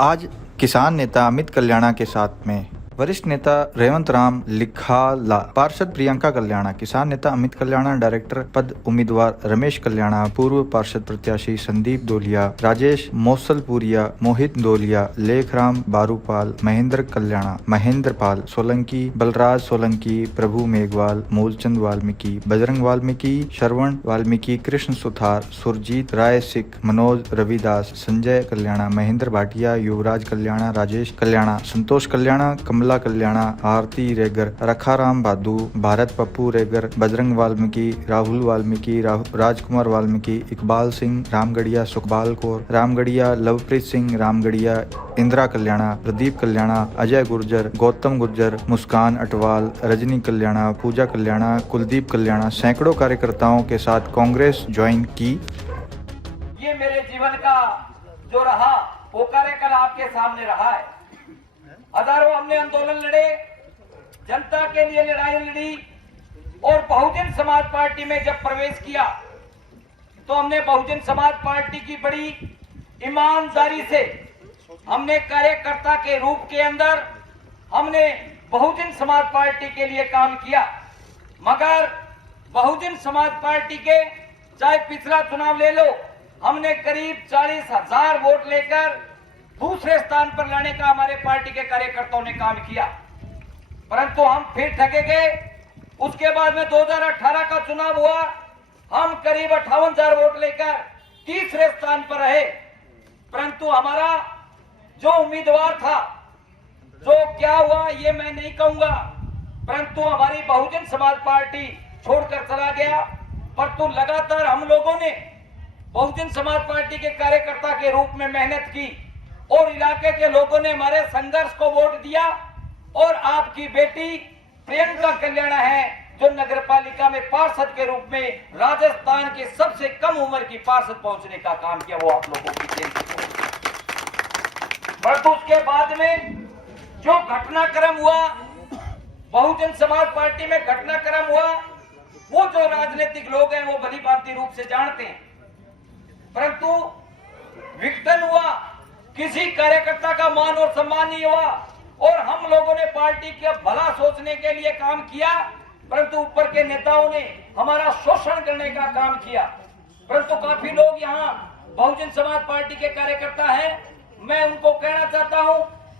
आज किसान नेता अमित कल्याणा के साथ में वरिष्ठ नेता रेवंत राम लिखाला, पार्षद प्रियंका कल्याणा, किसान नेता अमित कल्याणा, डायरेक्टर पद उम्मीदवार रमेश कल्याणा, पूर्व पार्षद प्रत्याशी संदीप दोलिया, राजेश मोसलपुरिया, मोहित दोलिया, लेखराम बारूपाल, महेंद्र कल्याणा, महेंद्र पाल सोलंकी, बलराज सोलंकी, प्रभु मेघवाल, मूलचंद वाल्मीकि, बजरंग वाल्मीकि, श्रवण वाल्मीकि, कृष्ण सुथार, सुरजीत राय सिख, मनोज रविदास, संजय कल्याणा, महेंद्र भाटिया, युवराज कल्याणा, राजेश कल्याणा, संतोष कल्याणा, कमला कल्याणा, आरती रेगर, रखाराम बादू, भारत पप्पू रेगर, बजरंग वाल्मीकि, राहुल वाल्मीकि, राजकुमार वाल्मीकि, इकबाल सिंह रामगढ़िया, सुखबाल कौर रामगढ़िया, लवप्रीत सिंह रामगढ़िया, इंदिरा कल्याणा, प्रदीप कल्याणा, अजय गुर्जर, गौतम गुर्जर, मुस्कान अटवाल, रजनी कल्याणा, पूजा कल्याणा, कुलदीप कल्याणा, सैकड़ों कार्यकर्ताओं के साथ कांग्रेस ज्वाइन की। ये मेरे जीवन का जो रहा वो कार्यकाल आपके सामने रहा है। हजारों हमने आंदोलन लड़े, जनता के लिए लड़ाई लड़ी और बहुजन समाज पार्टी में जब प्रवेश किया तो हमने बहुजन समाज पार्टी की बड़ी ईमानदारी से हमने कार्यकर्ता के रूप के अंदर हमने बहुजन समाज पार्टी के लिए काम किया। मगर बहुजन समाज पार्टी के चाहे पिछला चुनाव ले लो, हमने करीब 40,000 वोट लेकर दूसरे स्थान पर लाने का हमारे पार्टी के कार्यकर्ताओं ने काम किया, परंतु हम फिर ठगे गए। उसके बाद में 2018 का चुनाव हुआ, हम करीब 58,000 वोट लेकर तीसरे स्थान पर रहे, परंतु हमारा जो उम्मीदवार था, जो क्या हुआ ये मैं नहीं कहूंगा, परंतु हमारी बहुजन समाज पार्टी छोड़कर चला गया। परंतु लगातार हम लोगों ने बहुजन समाज पार्टी के कार्यकर्ता के रूप में मेहनत की और इलाके के लोगों ने हमारे संघर्ष को वोट दिया और आपकी बेटी प्रियंका कल्याणा है जो नगरपालिका में पार्षद के रूप में राजस्थान के सबसे कम उम्र की पार्षद पहुंचने का काम किया, वो आप लोगों की देन। परंतु उसके बाद में जो घटनाक्रम हुआ, बहुजन समाज पार्टी में घटनाक्रम हुआ, वो जो राजनीतिक लोग हैं वो भली भांति रूप से जानते हैं, परंतु विघटन हुआ, किसी कार्यकर्ता का मान और सम्मान नहीं हुआ और हम लोगों ने पार्टी के भला सोचने के लिए काम किया, परंतु ऊपर के नेताओं ने हमारा शोषण करने का काम किया। परंतु काफी लोग यहाँ बहुजन समाज पार्टी के कार्यकर्ता हैं, मैं उनको कहना चाहता हूँ,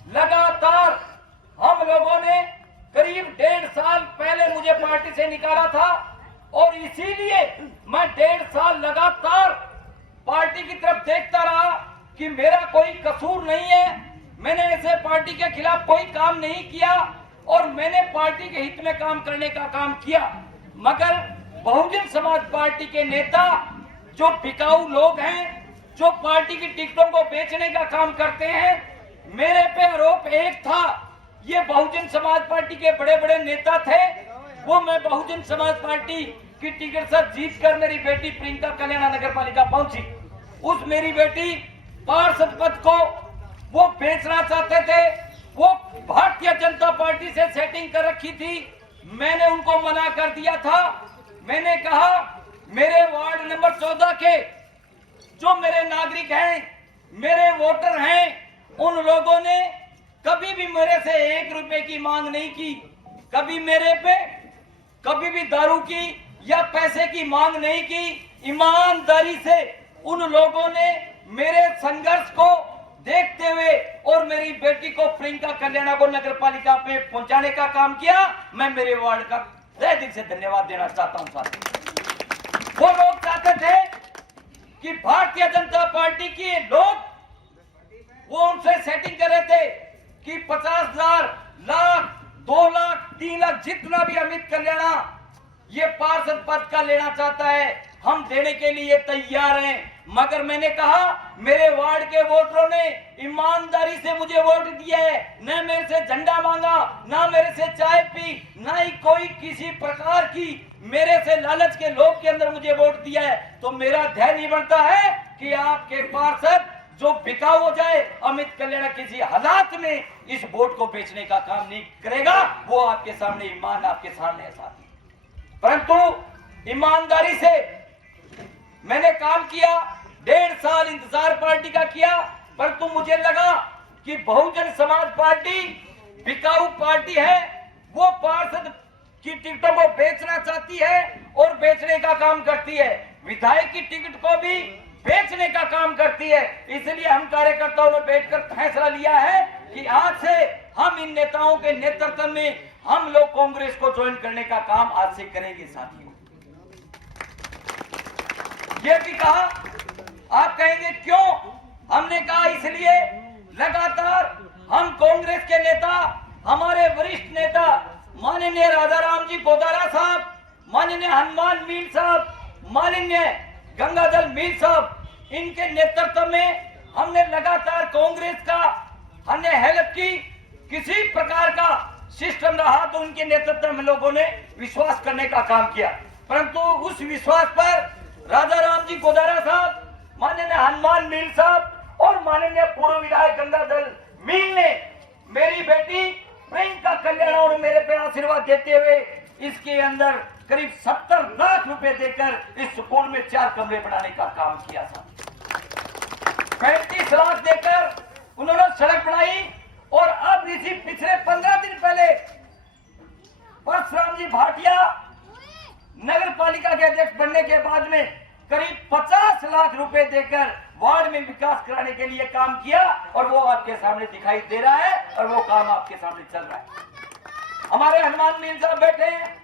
लगातार हम लोगों ने करीब 1.5 साल पहले मुझे पार्टी से निकाला था और इसीलिए मैं 1.5 साल लगातार पार्टी की तरफ देखता रहा कि मेरा कोई कसूर नहीं है, मैंने ऐसे पार्टी के खिलाफ कोई काम नहीं किया और मैंने पार्टी के हित में काम करने का काम किया। मगर बहुजन समाज पार्टी के नेता जो बिकाऊ लोग हैं, जो पार्टी की टिकटों को बेचने का काम करते हैं, मेरे पे आरोप एक था, ये बहुजन समाज पार्टी के बड़े बड़े नेता थे, वो मैं बहुजन समाज पार्टी की टिकट से जीत कर मेरी बेटी प्रियंका कल्याणा नगर पालिका पहुंची। उस मेरी बेटी पार्षद पद को वो बेचना चाहते थे, वो भारतीय जनता पार्टी से सेटिंग कर रखी थी, मैंने उनको मना कर दिया था। मैंने कहा मेरे वार्ड नंबर 14 के जो मेरे नागरिक हैं, मेरे वोटर हैं, उन लोगों ने कभी भी मेरे से 1 रुपए की मांग नहीं की, कभी मेरे पे कभी भी दारू की या पैसे की मांग नहीं की। ईमानदारी से उन लोगों ने मेरे संघर्ष को देखते हुए और मेरी बेटी को प्रियंका कल्याणा को नगर पालिका में पहुंचाने का काम किया। मैं मेरे वार्ड का तहे दिल से धन्यवाद देना चाहता हूं। साथ वो लोग चाहते थे कि भारतीय जनता पार्टी के लोग वो उनसे सेटिंग कर रहे थे कि 50,000, लाख, 2 लाख, 3 लाख जितना भी अमित कल्याणा ये पार्षद पद का लेना चाहता है, हम देने के लिए तैयार हैं। मगर मैंने कहा मेरे वार्ड के वोटरों ने ईमानदारी से मुझे वोट दिया है, न मेरे से झंडा मांगा, ना मेरे से चाय पी, ना ही कोई किसी प्रकार की मेरे से लालच के लोभ के अंदर मुझे वोट दिया है। तो मेरा ध्यान नहीं बनता है कि आपके पार्षद जो बिकाऊ हो जाए, अमित कल्याणा किसी हालात में इस वोट को बेचने का काम नहीं करेगा। वो आपके सामने ईमान आपके सामने है साथी, परंतु ईमानदारी से मैंने काम किया। 1.5 साल इंतजार पार्टी का किया, परंतु मुझे लगा कि बहुजन समाज पार्टी बिकाऊ पार्टी है, वो पार्षद की टिकटों को बेचना चाहती है और बेचने का काम करती है, विधायक की टिकट को भी बेचने का काम करती है। इसलिए हम कार्यकर्ताओं ने बैठकर फैसला लिया है कि आज से हम इन नेताओं के नेतृत्व में हम लोग कांग्रेस को ज्वाइन करने का काम आज से करेंगे। साथियों, ये भी कहा, आप कहेंगे क्यों? हमने कहा इसलिए लगातार हम कांग्रेस के नेता, हमारे वरिष्ठ नेता माननीय राजाराम जी गोदारा साहब, माननीय हनुमान मील साहब, माननीय गंगाधर मील साहब, इनके नेतृत्व में हमने लगातार कांग्रेस का हमने हेल्प की। किसी प्रकार का सिस्टम रहा तो उनके नेतृत्व में लोगों ने विश्वास करने का काम किया, परंतु उस विश्वास पर राजाराम जी गोदारा साहब, माननीय हनुमान मील साहब और माननीय पूर्व विधायक गंगाधर मील ने मेरी बेटी प्रियंका कल्याण और मेरे पे आशीर्वाद देते हुए इसके अंदर करीब 70 लाख रुपए देकर इस स्कूल में 4 कमरे बनाने का काम किया था। 35 लाख देकर उन्होंने सड़क बनाई और अब इसी पिछले 15 दिन पहले परशुराम जी भाटिया नगर पालिका के अध्यक्ष बनने के बाद में करीब 50 लाख रुपए देकर वार्ड में विकास कराने के लिए काम किया और वो आपके सामने दिखाई दे रहा है और वो काम आपके सामने चल रहा है। हमारे हनुमान मील साहब बैठे हैं,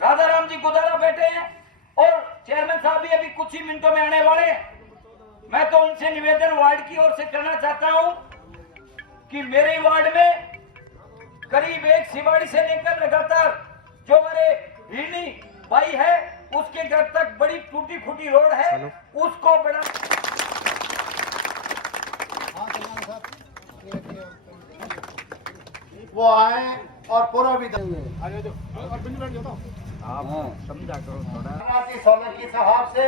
राजाराम जी गोदारा बैठे हैं और चेयरमैन साहब भी अभी कुछ ही मिनटों में आने वाले हैं। मैं तो उनसे निवेदन वार्ड की ओर से करना चाहता हूं कि मेरे वार्ड में करीब एक सिवाड़ी से लेकर लगातार जो हमारे हिरनी बाई है उसके घर तक बड़ी टूटी फूटी रोड है, उसको बड़ा वो आए और पूरा भी समझा करो थोड़ा सोलंकी साहब से